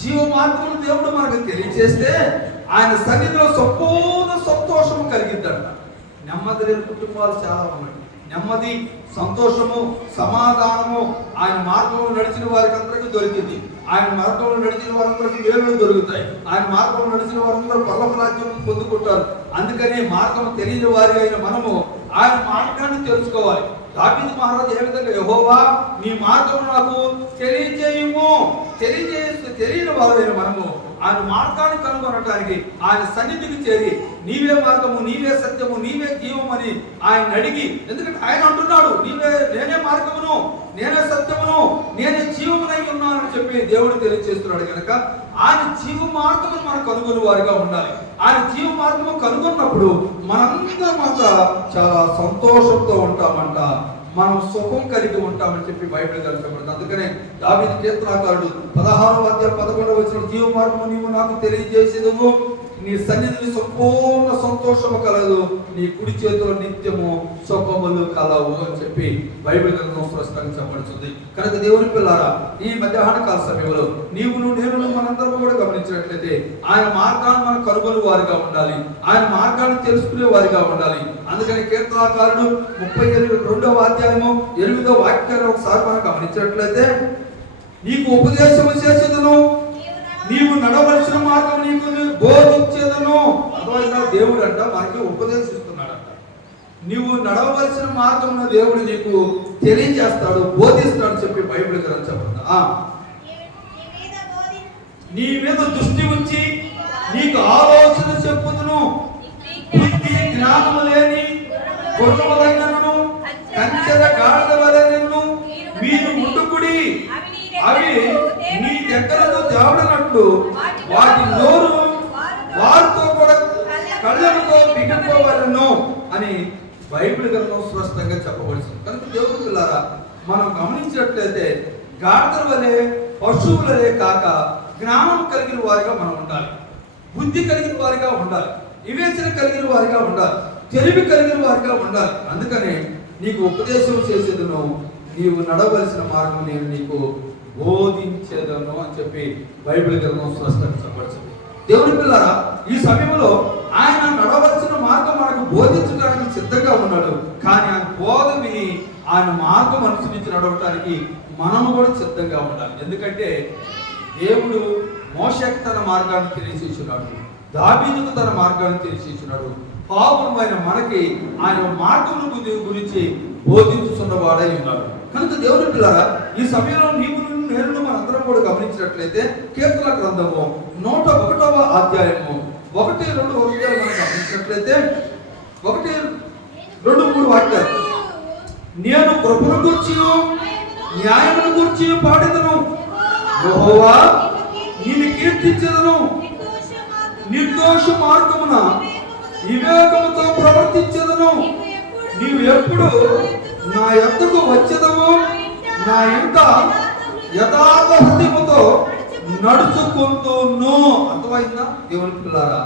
జీవ మార్గమును దేవుడు మనకు తెలియజేస్తే ఆయన సన్నిధిలో సంపూర్ణ సంతోషము కలిగిద్దంట. నెమ్మది లేని కుటుంబాలు చాలా ఉన్నాయి. నెమ్మది, సంతోషము, సమాధానము ఆయన మార్గంలో నడిచిన వారికి అందరికీ దొరికింది. ఆయన మార్గంలో నడిచిన వారందరికీ వేలు దొరుకుతాయి. ఆయన మార్గంలో నడిచిన వారందరూ పరలోక రాజ్యం పొందుకుంటారు. అందుకని మార్గం తెలియని వారి అయిన మనము ఆయన మార్గాన్ని తెలుసుకోవాలి. దావీదు మహారాజు ఏ విధంగా, యెహోవా నీ మార్గం నాకు తెలియజేయము, తెలియని వారైన మనము ఆయన మార్గాన్ని కనుగొనడానికి ఆయన సన్నిధికి చేరి నీవే మార్గము, నీవే సత్యము, నీవే జీవము అని ఆయన అడిగి, ఎందుకంటే ఆయన అంటున్నాడు నేనే మార్గమును, నేనే సత్యమును, నేనే జీవమునై ఉన్నానని చెప్పి దేవుడు తెలియజేస్తున్నాడు. కనుక ఆయన జీవ మార్గమును మనం కనుగొని వారిగా ఉండాలి. ఆయన జీవ మార్గము కనుగొన్నప్పుడు మనందరం అంతా చాలా సంతోషంతో ఉంటామంట, మనం సుఖం కలిగి ఉంటామని చెప్పి బైబిల్ తెలుసుకోబడింది. అందుకనే దావీదు కీర్తనాకారుడు 16వ అధ్యాయం 11వ వచనం, జీవ మార్గము నీవు నాకు తెలియజేసేదవు, నీ సన్నిధిని సంపూర్ణ సంతోషము కలదు, నీ కుడి చేతిలో నిత్యము సుఖములు కలవు అని చెప్పి బైబిల్ గ్రంథం స్పష్టంగా చెప్పబడుతుంది. కనుక దేవుని పిల్లారా, ఈ మధ్యాహ్న కాల సమయంలో నేను మనందరం కూడా గమనించినట్లయితే ఆయన మార్గాన్ని మనం కనుగొని వారిగా ఉండాలి, ఆయన మార్గాన్ని తెలుసుకునే వారిగా ఉండాలి. అందుకని కీర్తనాకారుడు 32వ అధ్యాయము 8వ వాక్యాన్ని ఒకసారి మనం గమనించినట్లయితే, నీకు ఉపదేశము చేసేదను, నీవు నడవలసిన మార్గం నీకు బోధించేదను. అర్థమైందా? దేవుడు అంట మనకి ఉపదేశిస్తున్నాడంట. నీవు నడవలసిన మార్గం దేవుడు నీకు తెలియజేస్తాడు, బోధిస్తాడు చెప్పి బైబిల్ గ్రంథం చెప్తుంది. నీ మీద దృష్టి ఉంచి నీకు ఆలోచన చెప్పుదును, బుద్ధి జ్ఞానము లేని గుర్రములైనను కంచెర గాడిద వలె నిన్ను మీరు ముట్టుకుడి, అవి నీ దగ్గరకు తేవడనట్లు వాటి నోరు వారితో కూడా కళ్ళతో బిగిపోవాలను అని బైబిల్ గ్రంథం స్పష్టంగా చెప్పబడుతుంది. కనుక దేవుని పిల్లారా, మనం గమనించినట్లయితే గాడిదల వలె పశువులే కాక జ్ఞానం కలిగిన వారిగా మనం ఉండాలి, బుద్ధి కలిగిన వారిగా ఉండాలి, వివేచన కలిగిన వారిగా ఉండాలి, తెలివి కలిగిన వారిగా ఉండాలి. అందుకనే నీకు ఉపదేశం చేసేదను, నీవు నడవలసిన మార్గం నేను నీకు బోధించేదను అని చెప్పి బైబిల్ గ్రంథం స్పష్టంగా చెప్పబడుతుంది. దేవుని పిల్లారా, ఈ సమయంలో ఆయన నడవలసిన మార్గం మనకు బోధించడానికి సిద్ధంగా ఉన్నాడు. కానీ ఆయన బోధ విని ఆయన మార్గం అనుసరించి నడవటానికి మనము కూడా సిద్ధంగా ఉండాలి. ఎందుకంటే దేవుడు మోషేకి తన మార్గాన్ని తెలియచేస్తున్నాడు, దావీదుకు తన మార్గాన్ని తెలియచేస్తున్నాడు. పాపమైన మనకి ఆయన మార్గం గురించి బోధించుతున్నవాడై ఉన్నాడు. కనుక దేవుని పిల్లారా, ఈ సమయంలో నేను మనందరం కూడా గమనించినట్లయితే కీర్తన గ్రంథము 101వ అధ్యాయము 1-2 వాక్యాలు మనం గమనించినట్లయితే 1-2-3 వాక్యాలు, నేను కృపను గూర్చి న్యాయమును గూర్చి పాడెదను, యెహోవా నిన్ను కీర్తించెదను, నిర్దోష మార్గమున వివేకముతో ప్రవర్తించెదను, నీవు ఎప్పుడు నా యొద్దకు వచ్చెదవు, నా ఇంట యథార్థ హృదయముతో నడుచుకుంటును. అర్థమైందా దేవుని పిల్లారా?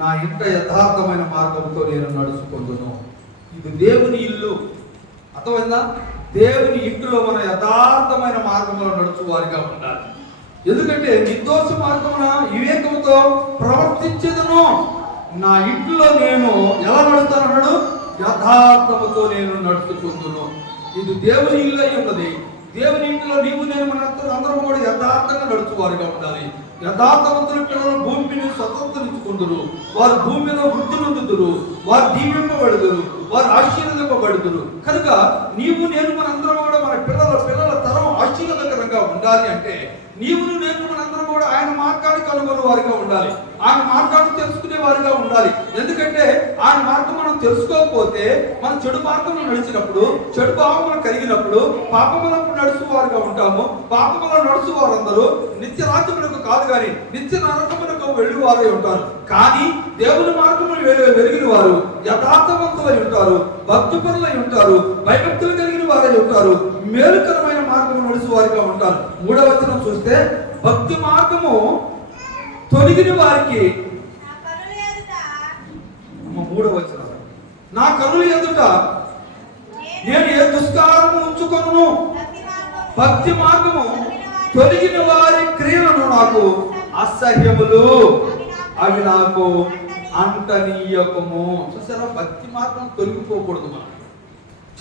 నా ఇంట యథార్థమైన మార్గంతో నేను నడుచుకుంటును. ఇది దేవుని ఇల్లు. అర్థమైందా? దేవుని ఇంటిలో మన యథార్థమైన మార్గంలో నడుచు వారిగా ఉండాలి. ఎందుకంటే నిర్దోష మార్గమున వివేకంతో ప్రవర్తించదును, నా ఇంట్లో నేను ఎలా నడుస్తానన్నాడు? యథార్థముతో నేను నడుచుకుంటును. ఇది దేవుని ఇల్లు అయి ఉన్నది. దేవుని ఇంటిలో నీవు నేను అందరం కూడా యథార్థంగా నడుచువారిగా ఉండాలి. యథార్థవంతుల పిల్లలు భూమిని స్వతంత్రించుకుందురు, వారు భూమిలో వృద్ధి నొందుదురు, వారు దీవింపబడుదురు, వారు ఆశీర్వదింపబడుదురు. కనుక నీవు నేను మనందరం కూడా మన పిల్లల తరం ఆశీర్వాదకరంగా ఉండాలి అంటే నీవు నేను మనందరం కూడా ఆయన మార్గాన్ని కనుగొనే వారిగా ఉండాలి, ఆయన మార్గాన్ని తెలుసుకునే వారిగా ఉండాలి. ఎందుకంటే ఆయన మార్గం మనం తెలుసుకోకపోతే మనం చెడు మార్గంలో నడిచినప్పుడు, చెడు భావములు కలిగినప్పుడు పాపములను నడుచు వారుగా ఉంటాము. పాపములో నడుచు వారందరూ నిత్య రాజ్యములకు కాదు కానీ నిత్య నరకములకు వెళ్ళి వారై ఉంటారు. కానీ దేవుని మార్గములు వెలిగిన వారు యథార్థవంతులై ఉంటారు, భక్తిపరులై ఉంటారు, భయభక్తులు కలిగిన వారై ఉంటారు, మేలుకరమైన మార్గము నడుచు వారిగా ఉంటారు. 3వ వచనం చూస్తే భక్తి మార్గము తొలగిన వారికి 3వ వచనం, నా కనుల ఎదుట నేను ఏ దుష్కారము ఉంచుకొను, భక్తి మార్గము తొలగిన వారి క్రియలను నాకు అసహ్యములు, అవి నాకు అంటనీయకము. చూసారా, భక్తి మార్గం తొలగిపోకూడదు. మనం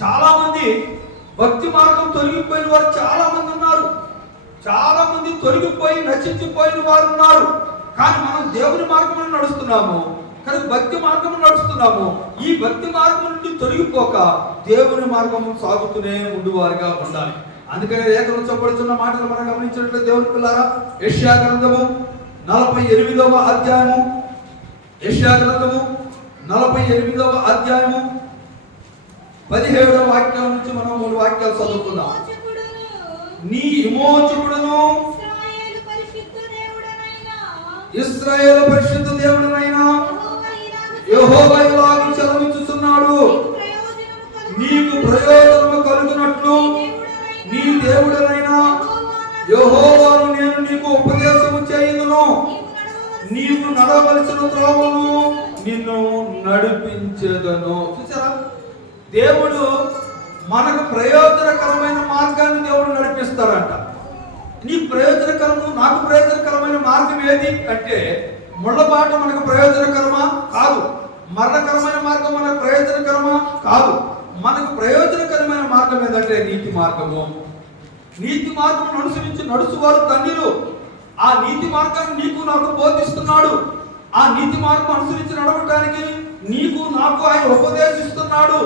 చాలా మంది భక్తి మార్గం తొలగిపోయిన వారు చాలా మంది ఉన్నారు. చాలా మంది తొలగిపోయి నశించిపోయిన వారు ఉన్నారు. కానీ మనం దేవుని మార్గంలో నడుస్తున్నాము, కానీ భక్తి మార్గం నడుస్తున్నాము. ఈ భక్తి మార్గం నుండి తొలగిపోక దేవుని మార్గం సాగుతూనే ఉండువారుగా ఉండాలి. అందుకని లేఖనం చెప్పబడుతున్న మాటలు మనం గమనించినట్లయితే దేవుని పిల్లారా, యెషయా గ్రంథము 48వ అధ్యాయము, యెషయా గ్రంథము 48వ అధ్యాయము 17వ వాక్యం నుంచి మనం 3 వాక్యాలు చదువుకుందాం. నీ విమోచకుడును ఇశ్రాయేలు పరిశుద్ధ దేవుడనైనా యెహోవా ఇలాగ సెలవిచ్చుచున్నాడు, నీకు ప్రయోజనము కలుగునట్లు నీ దేవుడనైనా యెహోవాను నేను నీకు ఉపదేశము చేయుదును, నీవు నడవలసిన త్రోవను నిన్ను నడిపించేదను. చూసారా, దేవుడు మనకు ప్రయోజనకరమైన మార్గాన్ని దేవుడు నడిపిస్తాడంట. నీకు ప్రయోజనకరము, నాకు ప్రయోజనకరమైన మార్గం ఏది అంటే, ముళ్ళబాట మనకు ప్రయోజనకరమా? కాదు. మరణకరమైన మార్గం మనకు ప్రయోజనకరమా? కాదు. మనకు ప్రయోజనకరమైన మార్గం ఏంటంటే నీతి మార్గము. నీతి మార్గం అనుసరించి నడుచువారు ధన్యులు. ఆ నీతి మార్గాన్ని నీకు నాకు బోధిస్తున్నాడు. ఆ నీతి మార్గం అనుసరించి నడవటానికి నీకు నాకు ఆయన ఉపదేశిస్తున్నాడు.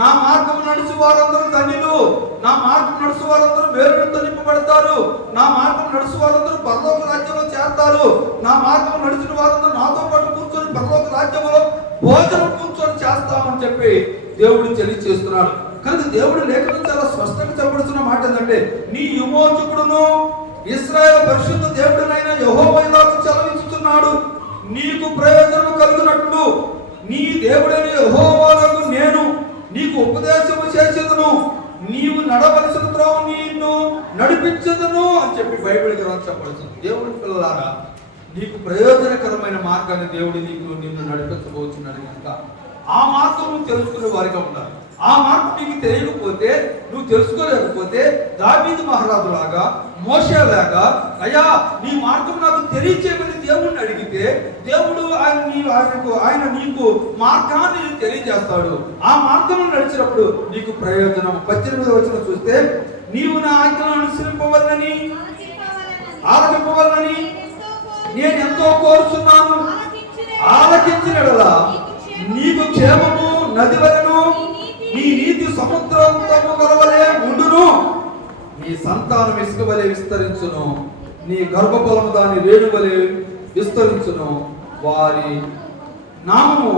నా మార్గం నడుచు వారందరూ ధన్యులు, నా మార్గం నడుచు వారందరూ మేలుతో నింపబడతారు, నా మార్గం నడుచు వారందరూ పరలోక రాజ్యంలో చేరతారు, నా మార్గం నడిచిన వారందరూ నాతో పాటు కూర్చొని పరలోక రాజ్యంలో భోజనం కూర్చొని చేస్తామని చెప్పి దేవుడు తెలియజేస్తున్నాడు. కనుక దేవుడు లేఖనం చాలా స్పష్టంగా చెప్పబడుతున్న మాట ఏంటంటే, నీ విమోచకుడును ఇశ్రాయేలు పరిశుద్ధ దేవుడినైన యెహోవా ఇలాగ సెలవిచ్చుచున్నాడు, నీకు ప్రయోజనం కలుగునట్లు నీ దేవుడైన యెహోవాకు నేను నీకు ఉపదేశము చేసేదను, నీవు నడవలసిన త్రోవ నిన్ను నడిపించదును అని చెప్పి బైబిల్ గ్రంథం చెప్పబడుతుంది. దేవుడి పిల్లలారా, నీకు ప్రయోజనకరమైన మార్గాన్ని దేవుడు నిన్ను నడిపించబోతున్నాడు కనుక ఆ మార్గం నువ్వు తెలుసుకునే వారిగా ఉండాలి. ఆ మార్గం నీకు తెలియకపోతే, నువ్వు తెలుసుకోలేకపోతే దావీదు మహారాజు లాగా, మోషే లాగా, అయ్యా నీ మార్గం నాకు తెలియచేయమని దేవుడిని అడిగితే దేవుడు ఆయన నీకు మార్గాన్ని తెలియజేస్తాడు. ఆ మార్గంలో నడిచినప్పుడు నీకు ప్రయోజనం. 18వ వచనం చూస్తే, నీవు నా ఆజ్ఞలను అనుసరింపవలనని ఆలకింపవలనని నేను ఎంతో కోరుచున్నాను, ఆలకించినడలా నీకు క్షేమము నది వలెను, నీ నీతి సముద్రము గలవలే ఉండును, నీ సంతానం ఇసుక వలె విస్తరించును, నీ గర్భఫలము దాని రేణు వలె విస్తరించును, వారి నామము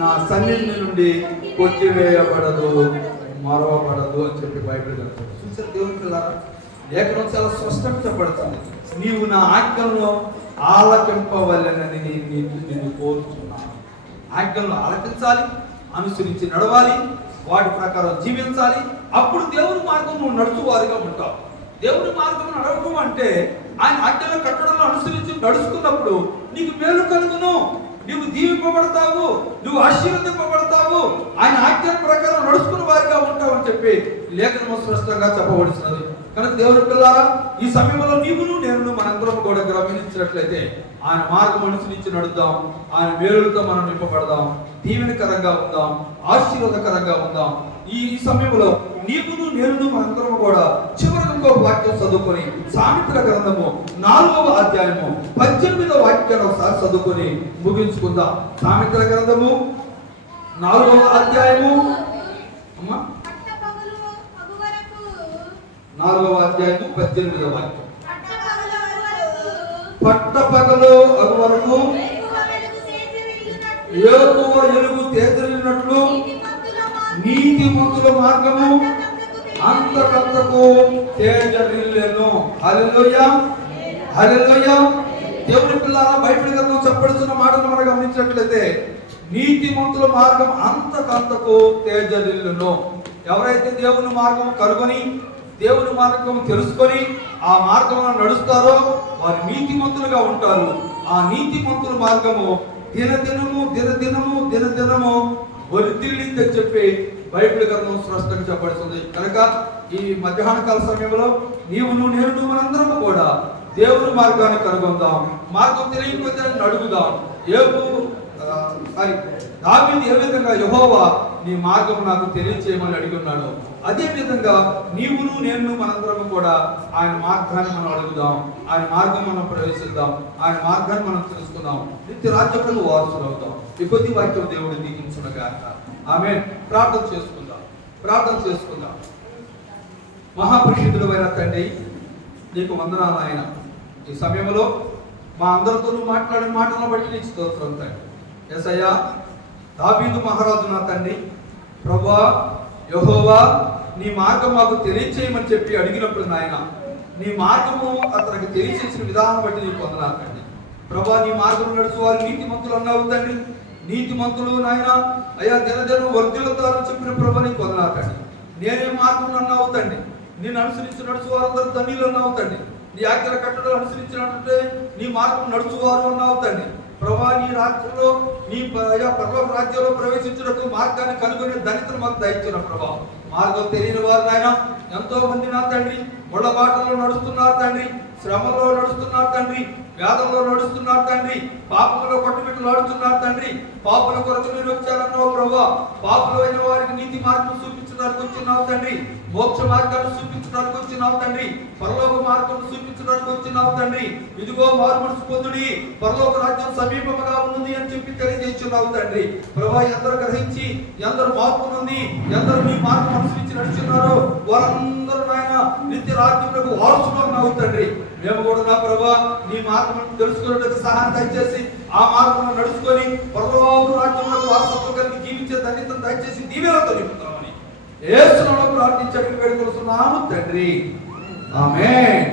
నా సన్నిధి నుండి కొట్టివేయబడదు, మరవబడదు అని చెప్పి బైబిల్ చూసారు. దేవుని పిల్లారా, లేఖనం చాలా స్పష్టంగా చెప్పబడుతుంది, నీవు నా ఆజ్ఞలను ఆలకింపవలెనని నిన్ను కోరుచున్నాను. ఆజ్ఞలను ఆలకించాలి, అనుసరించి నడవాలి, వాటి ప్రకారం జీవించాలి. అప్పుడు దేవుని మార్గం నువ్వు నడుచువారిగా ఉంటావు. దేవుని మార్గం నడవడం అంటే ఆయన ఆజ్ఞల కట్టడంలో అనుసరించి నడుచుకున్నప్పుడు నీకు మేలు కలుగును, నువ్వు దీవింపబడతావు, నువ్వు ఆశీర్వదింపబడతావు, ఆయన ఆజ్ఞల ప్రకారం నడుచుకున్న వారిగా ఉంటావు అని చెప్పి లేఖనము స్పష్టంగా చెప్పబడుతున్నది. కనుక దేవుని పిల్లారా, ఈ సమయంలో నీవును నేను మనందరం కూడా గమనించినట్లయితే ఆయన మార్గం అనుసరించి నడుద్దాం, ఆయన మేలులతో మనం నింపబడదాం, దీవెనకరంగా ఉందాం, ఆశీర్వాదకరంగా ఉందాం. ఈ సమయంలో నీవును నేను మనందరం కూడా చివరికి ఇంకో వాక్యం చదువుకొని సామెతల గ్రంథము 4వ అధ్యాయము 18వ వాక్యాన్ని ఒకసారి చదువుకొని ముగించుకుందాం. సామెతల గ్రంథము 4వ అధ్యాయము 4వ అధ్యాయము 18వ వాక్యం. పట్టపగలు అగు వరకు ఏకువ ఎలుగు తేజరిల్లినట్లు నీతిమంతుల మార్గము అంతకంతకు తేజరిల్లెను. హల్లెలూయా, హల్లెలూయా. దేవుని పిల్లారా, బైబిల్ గ్రంథం చెప్పబడుతున్న మాటను మనం గమనించినట్లయితే నీతిమంతుల మార్గం అంతకంతకు తేజరిల్లెను. ఎవరైతే దేవుని మార్గం కనుగొని దేవుని మార్గం తెలుసుకొని ఆ మార్గంలో నడుస్తారో వారు నీతిమంతులుగా ఉంటారు. ఆ నీతిమంతుల మార్గము దినదినము వర్ధిల్లిందని చెప్పి బైబిల్ గ్రంథం స్పష్టంగా చెప్పబడుతుంది. కనుక ఈ మధ్యాహ్న కాల సమయంలో నేను మనందరం కూడా దేవుని మార్గాన్ని కనుగొందాం. మార్గం తెలియకపోతే అడుగుదాం. దావీదు ఏ విధంగా యెహోవా నీ మార్గం నాకు తెలియచేయమని అడిగి ఉన్నాడు, అదే విధంగా నీవును నేను మనందరం కూడా ఆయన మార్గాన్ని మనం అడుగుదాం, ఆయన మార్గం మనం ప్రవేశిద్దాం, ఆయన మార్గాన్ని మనం తెలుసుకుందాం, నిత్య రాజ్యములకు వారసులు అవుతాం. ఈ కొద్ది వాక్యం దేవుడు దీవించునుగాక. ఆమేన్. ప్రార్థన చేసుకుందాం. మహాపరిశుద్ధుడైన తండ్రి, నీకు వందనాలు ఆయన. ఈ సమయంలో మా అందరితో మాట్లాడిన మాటలను బట్టి నీకు స్తోత్రం తండ్రి. యేసయ్యా, దావీదు మహారాజు నా తండ్రి, ప్రభువా యెహోవా నీ మార్గం మాకు తెలియచేయమని చెప్పి అడిగినప్పుడు నాయన, నీ మార్గము అతనికి తెలియచేసిన విధానం బట్టి నీకు వందనాలు తండ్రి. ప్రభువా, నీ మార్గం నడుచు వారు నీతిమంతులు అన్నావు తండ్రి. నీతిమంతులు నాయన అయ్యా దినదిన వర్ధిల్లుతారని చెప్పిన ప్రభు నీకు వందనాలు తండ్రి. నేనే మార్గం అన్నావు తండ్రి. నేను అనుసరించి నడుచు వారందరూ ధన్యులు అన్నావు తండ్రి. నీ ఆజ్ఞల కట్టడలు అనుసరించినట్టే నీ మార్గం నడుచువారు అన్నావు తండ్రి. ప్రభా, నీ రాజ్యంలో నీ పరలోక రాజ్యంలో ప్రవేశించుటకు మార్గాన్ని కనుగొనే ధనితను మాకు దయచిన ప్రభా. మార్గం తెలియని వారు నాయన ఎంతో మంది నా తండ్రి ముళ్ళ బాటలో నడుస్తున్నారు తండ్రి, శ్రమలో నడుస్తున్నారు తండ్రి, వ్యాధంలో నడుస్తున్నారు తండ్రి, పాపంలో కొట్టుబిట్టులు ఆడుతున్నారు తండ్రి. పాపుల కొరకు నేను వచ్చానన్నావు ప్రభా. పాపులు అయిన వారికి నీతి మార్గం చూపించడానికి వచ్చినావు తండ్రి, మోక్ష మార్గాన్ని చూపించడానికి వచ్చినావు తండ్రి, పరలోక మార్గం చూపించడానికి వచ్చినావు తండ్రి. ఇదిగో మారు మనసు పొందుడి, పరలోక రాజ్యం సమీపముగా ఉంది అని చెప్పి తెలియజేస్తున్నావు తండ్రి. ప్రభా, ఎందరు గ్రహించి ఎందరు మార్పు నుండి ఎందరు నీ మార్గం అనుసరించి నడుచున్నారో వారందరూ నాయన నిత్య రాజ్యములకు వారసులు అన్నావు తండ్రి. మేము కూడా నా ప్రభా నీ మార్గం తెలుసుకున్నట్టు సహాయం దయచేసి ఆ మార్గంలో నడుచుకొని పరలోక రాజ్యములకు వారసత్వం కలిగి జీవించే ధన్యతను దయచేసి దీవెనతో నింపుతామని యేసు నామములో ప్రార్థించి వేడుకొనుచున్నాము తండ్రి. ఆమేన్.